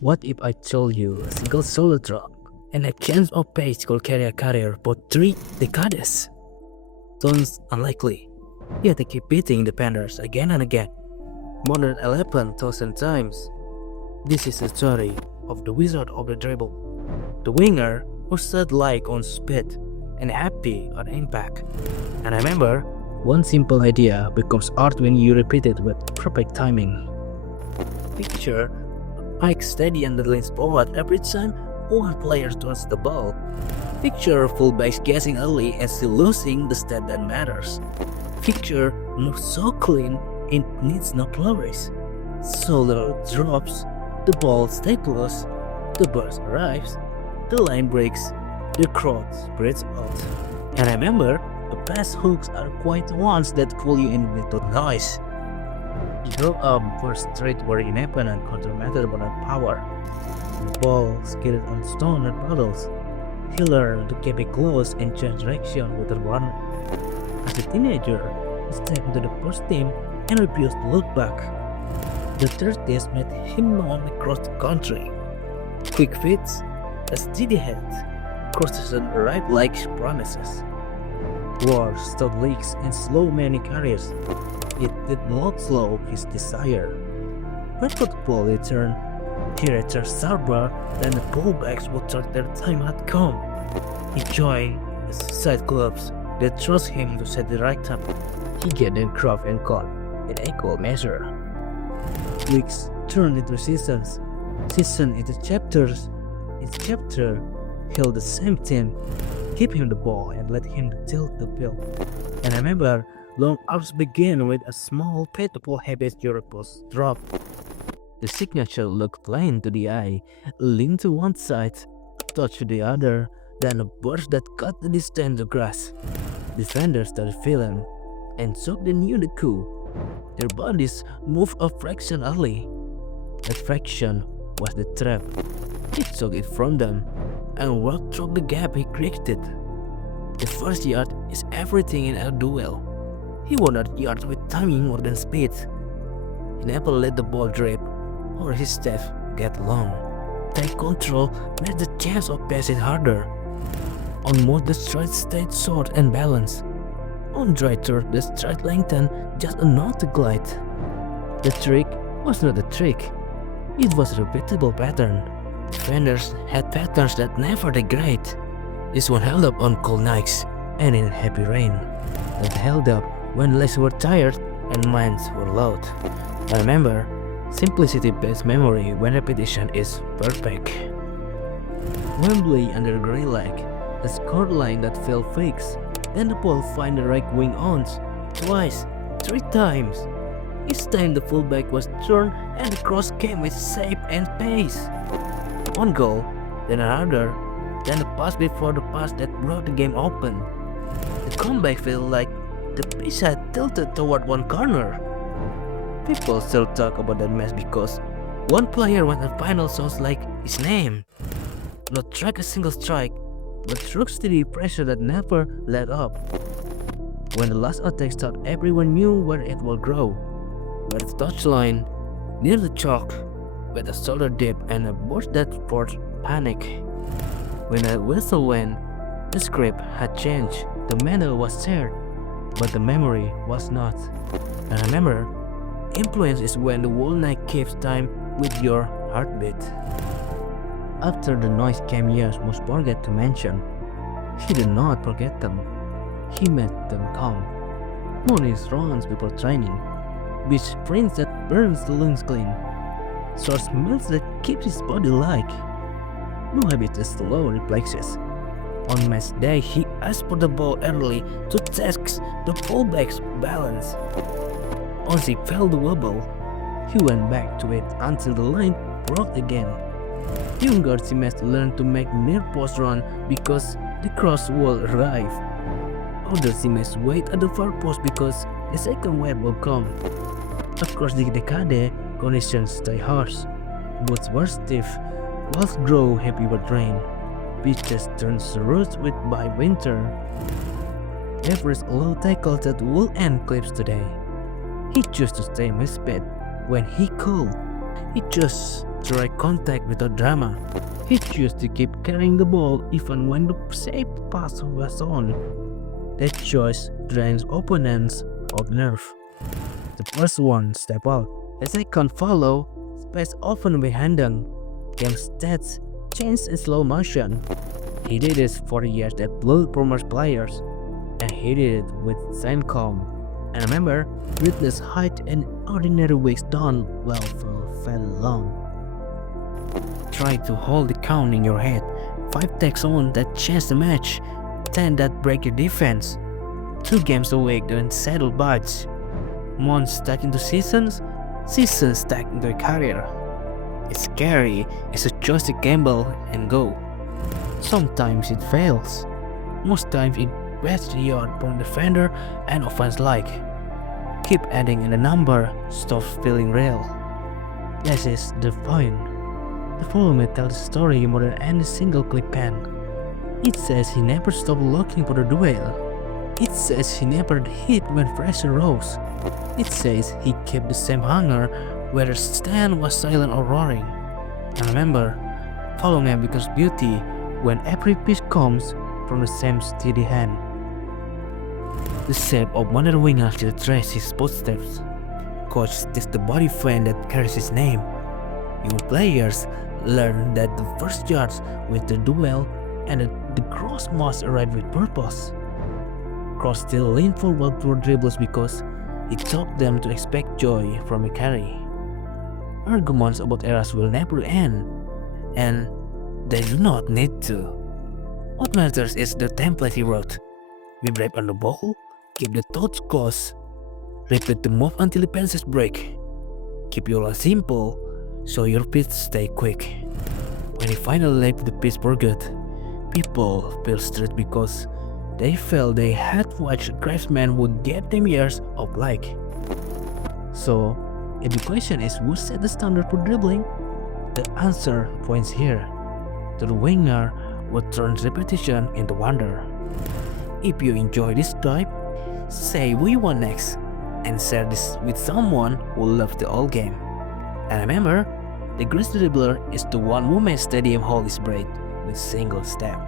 What if I told you a single solo drop and a change of pace could carry a career for 3 decades? Sounds unlikely, yet they keep beating defenders again and again, more than 11,000 times. This is the story of the wizard of the dribble, the winger who set like on speed and happy on impact. And remember, one simple idea becomes art when you repeat it with perfect timing. Picture Mike steady and leans forward every time one player turns the ball. Picture fullbacks guessing early and still losing the step that matters. Picture moves so clean it needs no flourish. Shoulder drops, the ball stays close, the burst arrives, the line breaks, the crowd spreads out. And remember, the best hooks are quite the ones that pull you in with the noise. Draw up first straight where in happen and countermeasure than power. The ball skidded on stone and puddles. He learned to keep it close and change direction with a run. As a teenager, he stepped into the first team and refused to look back. The 30s made him known across the country. Quick fits, a steady head, crosses and arrived like promises. War stopped leaks and slow many careers. It did not slow his desire. When football returned, he returned sharper than the fullbacks would thought their time had come. He joined the side clubs that trust him to set the right time. He gained craft and caught in equal measure. Weeks turned into seasons, season into chapters. Each chapter held the same team, give him the ball and let him tilt the field. And remember, long hours began with a small repeatable habit your post drop. The signature looked plain to the eye, lean to one side, touch to the other, then a burst that cut the distance to grass. Defenders started feeling, and so they knew the coup. Their bodies moved a fraction early. That fraction was the trap. He took it from them and walked through the gap he created. The first yard is everything in a duel. He wanted yards with timing more than speed. He never let the ball drip or his step get long. Take control made the chance of passing harder. On mud the stride stayed short and balanced. On dry turf the stride lengthened just enough to glide. The trick was not a trick. It was a repeatable pattern. Defenders had patterns that never degrade. This one held up on cold nights and in heavy rain. That held up when legs were tired and minds were loud. I remember, simplicity based memory when repetition is perfect. Wembley under grey leg, a scored line that felt fixed. Then the ball find the right wing ons, twice, 3 times. Each time the fullback was turned and the cross came with shape and pace. One goal, then another, then the pass before the pass that brought the game open. The comeback felt like the pitch had tilted toward one corner. People still talk about that match because one player went the final sounds like his name. Not track a single strike, but through steady pressure that never let up. When the last attack started, everyone knew where it would grow. By the touchline, near the chalk, with a shoulder dip and a burst that brought panic. When the whistle went, the script had changed. The manner was shared, but the memory was not. And remember, influence is when the whole night keeps time with your heartbeat. After the noise came years most forget to mention. He did not forget them. He made them calm. Morning runs before training. Beach sprints that burns the lungs clean. Short meals that keeps his body light. No habit is slow reflexes. On match day, he asked for the ball early to test the fullback's balance. Once he felt the wobble, he went back to it until the line broke again. Younger teammates learned to make near post run because the cross will arrive. Older teammates wait at the far post because the second wave will come. Across the decade, conditions stay harsh. Boats were stiff, walls grow heavy with rain. Beaches turn roots with by winter. Everest low tackle that will end clips today. He chose to stay in his bed when he could. He chose direct contact without drama. He chose to keep carrying the ball even when the safe pass was on. That choice drains opponents of nerve. The first one step out. The second follow, space often behind them. Game stats changed in slow motion. He did it for years at Blue Bombers players, and he did it with same calm. And remember, greatness height and ordinary weeks done well for very long. Try to hold the count in your head. 5 takes on that change the match, 10 that break your defense. 2 games a week don't settle budge. Months stack into seasons, seasons stack into a career. It's scary, it's a choice to gamble and go. Sometimes it fails. Most times it beats the yard from defender and offense like. Keep adding in the number, stop feeling real. This is the point. The following tells the story more than any single clip pen. It says he never stopped looking for the duel. It says he never hit when pressure rose. It says he kept the same hunger whether stand was silent or roaring. And remember, follow him because beauty when every piece comes from the same steady hand. The shape of one of the wingers will trace his footsteps. Coach is the body frame that carries his name. Young players learn that the first yards with the duel and the cross must arrive with purpose. Cross still lean forward for dribbles because it taught them to expect joy from a carry. Arguments about eras will never end, and they do not need to. What matters is the template he wrote. Be brave on the ball, keep the thoughts close, repeat the move until the pencils break. Keep your life simple, so your pitch stay quick. When he finally left the pitch for good, people feel stressed because they felt they had watched a craftsman would get them years of like. So, if the question is who set the standard for dribbling, the answer points here to the winger who turns repetition into wonder. If you enjoy this type, say we won next and share this with someone who loves the old game. And remember, the greatest dribbler is the one who makes stadium hold his breath with single step.